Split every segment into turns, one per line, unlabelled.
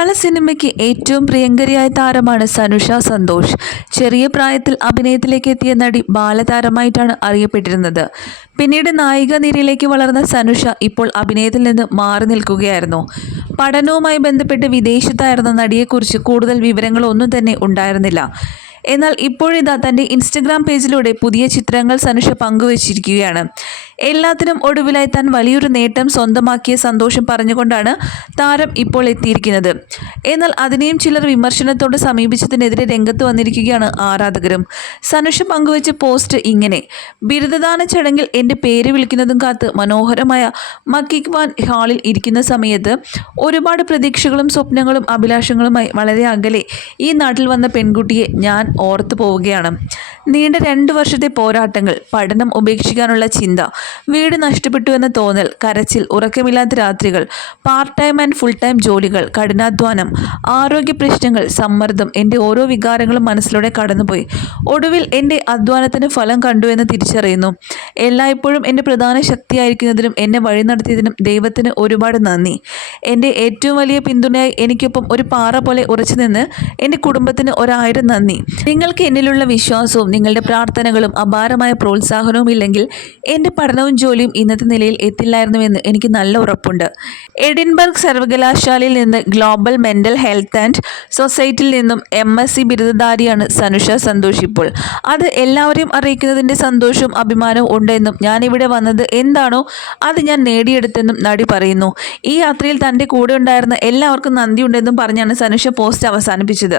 മലയാള സിനിമയ്ക്ക് ഏറ്റവും പ്രിയങ്കരിയായ താരമാണ് സനുഷ സന്തോഷ്. ചെറിയ പ്രായത്തിൽ അഭിനയത്തിലേക്ക് എത്തിയ നടി ബാലതാരമായിട്ടാണ് അറിയപ്പെട്ടിരുന്നത്. പിന്നീട് നായിക നിരയിലേക്ക് വളർന്ന സനുഷ ഇപ്പോൾ അഭിനയത്തിൽ നിന്ന് മാറി നിൽക്കുകയായിരുന്നു. പഠനവുമായി ബന്ധപ്പെട്ട് വിദേശത്തായിരുന്ന നടിയെക്കുറിച്ച് കൂടുതൽ വിവരങ്ങളൊന്നും തന്നെ ഉണ്ടായിരുന്നില്ല. എന്നാൽ ഇപ്പോഴിതാ തന്റെ ഇൻസ്റ്റഗ്രാം പേജിലൂടെ പുതിയ ചിത്രങ്ങൾ സനുഷ പങ്കുവച്ചിരിക്കുകയാണ്. എല്ലാത്തിനും ഒടുവിലായി താൻ വലിയൊരു നേട്ടം സ്വന്തമാക്കിയ സന്തോഷം പറഞ്ഞുകൊണ്ടാണ് താരം ഇപ്പോൾ എത്തിയിരിക്കുന്നത്. എന്നാൽ അതിനെയും ചിലർ വിമർശനത്തോട് സമീപിച്ചതിനെതിരെ രംഗത്ത് വന്നിരിക്കുകയാണ് ആരാധകരും. സനുഷ പങ്കുവച്ച പോസ്റ്റ് ഇങ്ങനെ ബിരുദദാന ചടങ്ങിൽ എന്റെ പേര് വിളിക്കുന്നതും കാത്ത് മനോഹരമായ മക്കിക്വാൻ ഹാളിൽ ഇരിക്കുന്ന സമയത്ത് ഒരുപാട് പ്രതീക്ഷകളും സ്വപ്നങ്ങളും അഭിലാഷങ്ങളുമായി വളരെ അകലെ ഈ നാട്ടിൽ വന്ന പെൺകുട്ടിയെ ഞാൻ ഓർത്തു പോവുകയാണ്. നീണ്ട രണ്ട് വർഷത്തെ പോരാട്ടങ്ങൾ പഠനം ഉപേക്ഷിക്കാനുള്ള ചിന്ത വീട് നഷ്ടപ്പെട്ടു എന്ന തോന്നൽ കരച്ചിൽ ഉറക്കമില്ലാത്ത രാത്രികൾ part time and full time ജോലികൾ കഠിനാധ്വാനം ആരോഗ്യ പ്രശ്നങ്ങൾ സമ്മർദ്ദം എന്റെ ഓരോ വികാരങ്ങളും മനസ്സിലൂടെ കടന്നുപോയി. ഒടുവിൽ എന്റെ അധ്വാനത്തിന് ഫലം കണ്ടു എന്ന് തിരിച്ചറിയുന്നു. എല്ലായ്പ്പോഴും എന്റെ പ്രധാന ശക്തിയായിരിക്കുന്നതിനും എന്നെ വഴി നടത്തിയതിനും ദൈവത്തിന് ഒരുപാട് നന്ദി. എന്റെ ഏറ്റവും വലിയ പിന്തുണയായി എനിക്കൊപ്പം ഒരു പാറ പോലെ ഉറച്ചു നിന്ന് എന്റെ കുടുംബത്തിന് ഒരായിരം നന്ദി. നിങ്ങൾക്ക് എന്നിലുള്ള വിശ്വാസവും നിങ്ങളുടെ പ്രാർത്ഥനകളും അപാരമായ പ്രോത്സാഹനവും ഇല്ലെങ്കിൽ എന്റെ പഠനവും ജോലിയും ഇന്നത്തെ നിലയിൽ എത്തില്ലായിരുന്നുവെന്ന് എനിക്ക് നല്ല ഉറപ്പുണ്ട്. എഡിൻബർഗ് സർവകലാശാലയിൽ നിന്ന് ഗ്ലോബൽ മെന്റൽ ഹെൽത്ത് ആൻഡ് സൊസൈറ്റിയിൽ നിന്നും എം. എസ്. സി. ബിരുദധാരിയാണ് സനുഷ സന്തോഷ് ഇപ്പോൾ. അത് എല്ലാവരെയും അറിയിക്കുന്നതിന്റെ സന്തോഷവും അഭിമാനവും ഉണ്ടെന്നും ഞാനിവിടെ വന്നത് എന്താണോ അത് ഞാൻ നേടിയെടുത്തെന്നും നടി പറയുന്നു. ഈ യാത്രയിൽ തന്റെ കൂടെ ഉണ്ടായിരുന്ന എല്ലാവർക്കും നന്ദിയുണ്ടെന്നും പറഞ്ഞാണ് സനുഷ പോസ്റ്റ് അവസാനിപ്പിച്ചത്.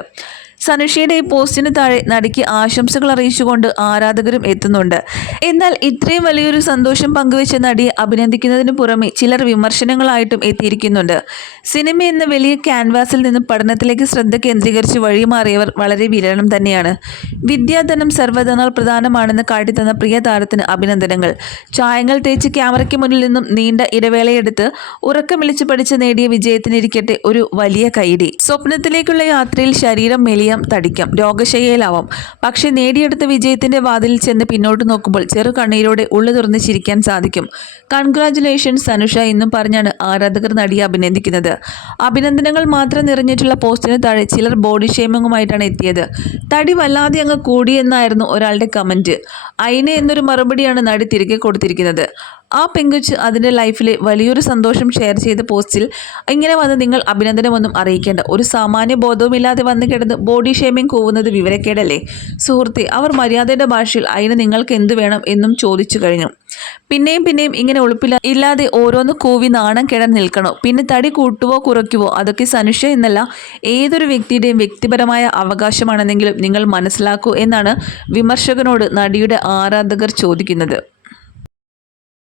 സനുഷയുടെ ഈ പോസ്റ്റിന് താഴെ നടിക്ക് ആശംസകൾ അറിയിച്ചുകൊണ്ട് ആരാധകരും എത്തുന്നുണ്ട്. എന്നാൽ ഇത്രയും വലിയൊരു സന്തോഷം പങ്കുവെച്ച നടിയെ അഭിനന്ദിക്കുന്നതിന് പുറമെ ചിലർ വിമർശനങ്ങളായിട്ടും എത്തിയിരിക്കുന്നുണ്ട്. സിനിമ എന്ന വലിയ ക്യാൻവാസിൽ നിന്ന് പഠനത്തിലേക്ക് ശ്രദ്ധ കേന്ദ്രീകരിച്ച് വഴിമാറിയവർ വളരെ വിരളം തന്നെയാണ്. വിദ്യാധനം സർവധനാൽ പ്രധാനമാണെന്ന് കാട്ടിത്തന്ന പ്രിയ താരത്തിന് അഭിനന്ദനങ്ങൾ. ചായങ്ങൾ തേച്ച് ക്യാമറയ്ക്ക് മുന്നിൽ നിന്നും നീണ്ട ഇടവേളയെടുത്ത് ഉറക്കം വിളിച്ച് പഠിച്ച് നേടിയ വിജയത്തിനിരിക്കട്ടെ ഒരു വലിയ കൈഡി സ്വപ്നത്തിലേക്കുള്ള യാത്രയിൽ ശരീരം മെലിയാം തടിക്കാം രോഗശയ്യയിലാവാം. പക്ഷേ നേടിയെടുത്ത വിജയത്തിന്റെ വാതിലിൽ ചെന്ന് പിന്നോട്ട് നോക്കുമ്പോൾ ചെറു കണ്ണീരോടെ ഉള്ളു തുറന്ന് ചിരിക്കാൻ സാധിക്കും. കൺഗ്രാറ്റുലേഷൻസ് അനുഷ എന്നും പറഞ്ഞാണ് ആരാധകർ നടിയെ അഭിനന്ദിക്കുന്നത്. അഭിനന്ദനങ്ങൾ മാത്രം നിറഞ്ഞിട്ടുള്ള പോസ്റ്റിന് താഴെ ചിലർ ബോഡി ഷേമിങ്ങുമായിട്ടാണ് എത്തിയത്. തടി വല്ലാതെ അങ്ങ് കൂടിയെന്നായിരുന്നു ഒരാളുടെ കമന്റ് അയിനെ എന്നൊരു മറുപടിയാണ് നടി തിരികെ കൊടുത്തിരിക്കുന്നത്. ആ പെങ്കുച്ച് അതിന്റെ ലൈഫിലെ വലിയൊരു സന്തോഷം ഷെയർ ചെയ്ത പോസ്റ്റിൽ ഇങ്ങനെ വന്ന് നിങ്ങൾ അഭിനന്ദനമൊന്നും അറിയിക്കേണ്ട. ഒരു സാമാന്യ ബോധവുമില്ലാതെ വന്ന് കിടന്ന് ബോഡി ഷേമിംഗ് കൂവുന്നത് വിവരക്കേടല്ലേ? സുഹൃത്തെ അവർ മര്യാദയുടെ ഭാഷയിൽ അതിന് നിങ്ങൾക്ക് എന്ത് വേണം എന്നും ചോദിച്ചു കഴിഞ്ഞു. പിന്നെയും പിന്നെയും ഇങ്ങനെ ഒളിപ്പില്ല ഇല്ലാതെ ഓരോന്ന് കൂവി നാണം കിടന്ന് നിൽക്കണോ? പിന്നെ തടി കൂട്ടുവോ കുറയ്ക്കുവോ? അതൊക്കെ സനുഷ എന്നല്ല ഏതൊരു വ്യക്തിയുടെയും വ്യക്തിപരമായ അവകാശമാണെന്നെങ്കിലും നിങ്ങൾ മനസ്സിലാക്കൂ എന്നാണ് വിമർശകനോട് നടിയുടെ ആരാധകർ ചോദിക്കുന്നത്.